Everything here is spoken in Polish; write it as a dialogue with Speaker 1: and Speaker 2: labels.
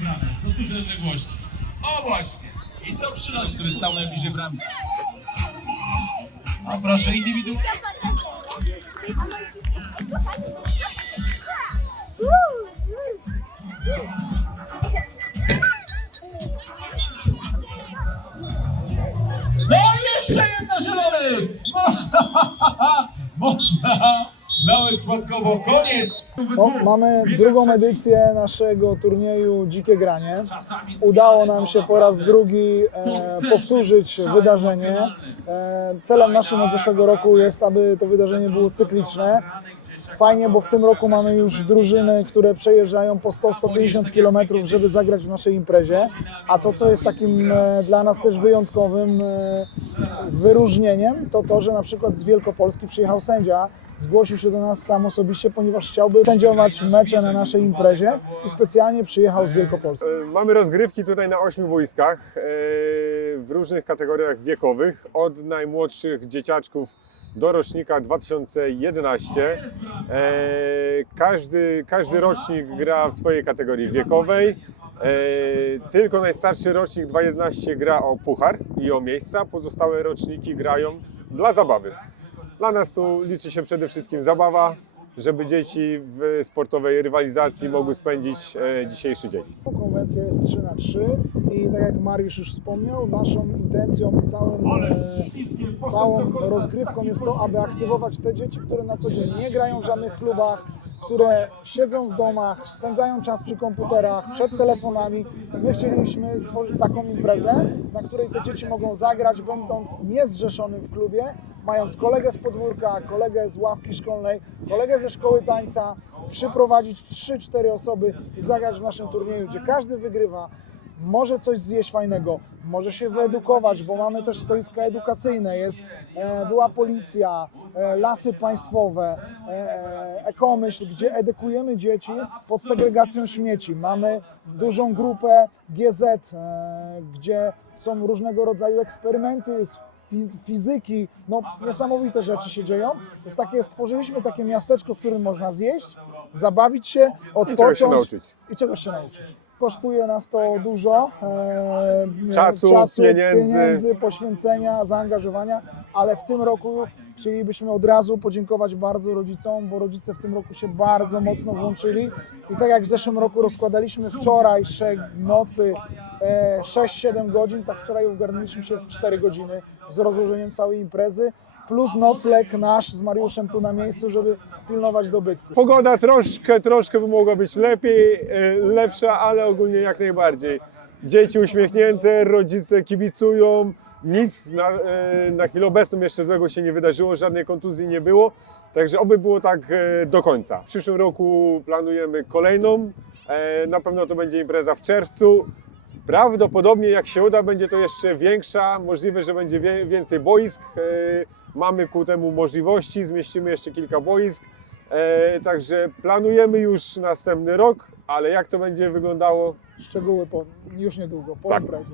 Speaker 1: bramę, są duże odległości. O właśnie! I to przynosi, który stał najbliżej bramki. A proszę, indywidualnie. No i jeszcze jedna zielony! Można! Można! Nawet koniec!
Speaker 2: No, mamy drugą edycję naszego turnieju Dzikie Granie. Udało nam się po raz drugi e, powtórzyć wydarzenie. E, celem naszym od zeszłego roku jest, aby to wydarzenie było cykliczne. Fajnie, bo w tym roku mamy już drużyny, które przejeżdżają po 100-150 km, żeby zagrać w naszej imprezie. A to, co jest takim e, dla nas też wyjątkowym e, wyróżnieniem, to to, że na przykład z Wielkopolski przyjechał sędzia, zgłosił się do nas sam osobiście, ponieważ chciałby sędziować mecze na naszej imprezie i specjalnie przyjechał z Wielkopolski.
Speaker 3: E, Mamy rozgrywki tutaj na ośmiu boiskach e, w różnych kategoriach wiekowych, od najmłodszych dzieciaczków do rocznika 2011. E, Każdy, każdy rocznik gra w swojej kategorii wiekowej. Tylko najstarszy rocznik 2011 gra o puchar i o miejsca, pozostałe roczniki grają dla zabawy. Dla nas tu liczy się przede wszystkim zabawa, żeby dzieci w sportowej rywalizacji mogły spędzić e, dzisiejszy dzień.
Speaker 2: Konwencja jest 3 na 3 i tak jak Mariusz już wspomniał, naszą intencją i całym, e, całą rozgrywką jest to, aby aktywować te dzieci, które na co dzień nie grają w żadnych klubach, które siedzą w domach, spędzają czas przy komputerach, przed telefonami. My chcieliśmy stworzyć taką imprezę, na której te dzieci mogą zagrać, będąc niezrzeszonym w klubie, mając kolegę z podwórka, kolegę z ławki szkolnej, kolegę ze szkoły tańca, przyprowadzić 3-4 osoby i zagrać w naszym turnieju, gdzie każdy wygrywa, może coś zjeść fajnego, może się wyedukować, bo mamy też stoiska edukacyjne, jest, e, była policja, e, lasy państwowe, e, ekomyśl, gdzie edukujemy dzieci pod segregacją śmieci. Mamy dużą grupę GZ, gdzie są różnego rodzaju eksperymenty fizyki, no niesamowite rzeczy się dzieją. Jest takie, stworzyliśmy takie miasteczko, w którym można zjeść, zabawić się, odpocząć
Speaker 3: się nauczyć.
Speaker 2: i czegoś się nauczyć. Kosztuje nas to dużo e,
Speaker 3: Czasu, pieniędzy.
Speaker 2: pieniędzy, poświęcenia, zaangażowania, ale w tym roku chcielibyśmy od razu podziękować bardzo rodzicom, bo rodzice w tym roku się bardzo mocno włączyli i tak jak w zeszłym roku rozkładaliśmy wczorajsze nocy e, 6-7 godzin, tak wczoraj ogarnęliśmy się w 4 godziny z rozłożeniem całej imprezy, plus nocleg nasz z Mariuszem tu na miejscu, żeby pilnować dobytku.
Speaker 3: Pogoda troszkę, troszkę by mogła być lepiej, e, lepsza, ale ogólnie jak najbardziej. Dzieci uśmiechnięte, rodzice kibicują, nic na, e, na chwilę obecną jeszcze złego się nie wydarzyło, żadnej kontuzji nie było, także oby było tak e, do końca. W przyszłym roku planujemy kolejną, na pewno to będzie impreza w czerwcu. Prawdopodobnie jak się uda, będzie to jeszcze większa, możliwe, że będzie więcej boisk. E, Mamy ku temu możliwości, zmieścimy jeszcze kilka boisk. E, Także planujemy już następny rok, ale jak to będzie wyglądało,
Speaker 2: Szczegóły po, już niedługo, po
Speaker 3: Tak.
Speaker 2: imprezie.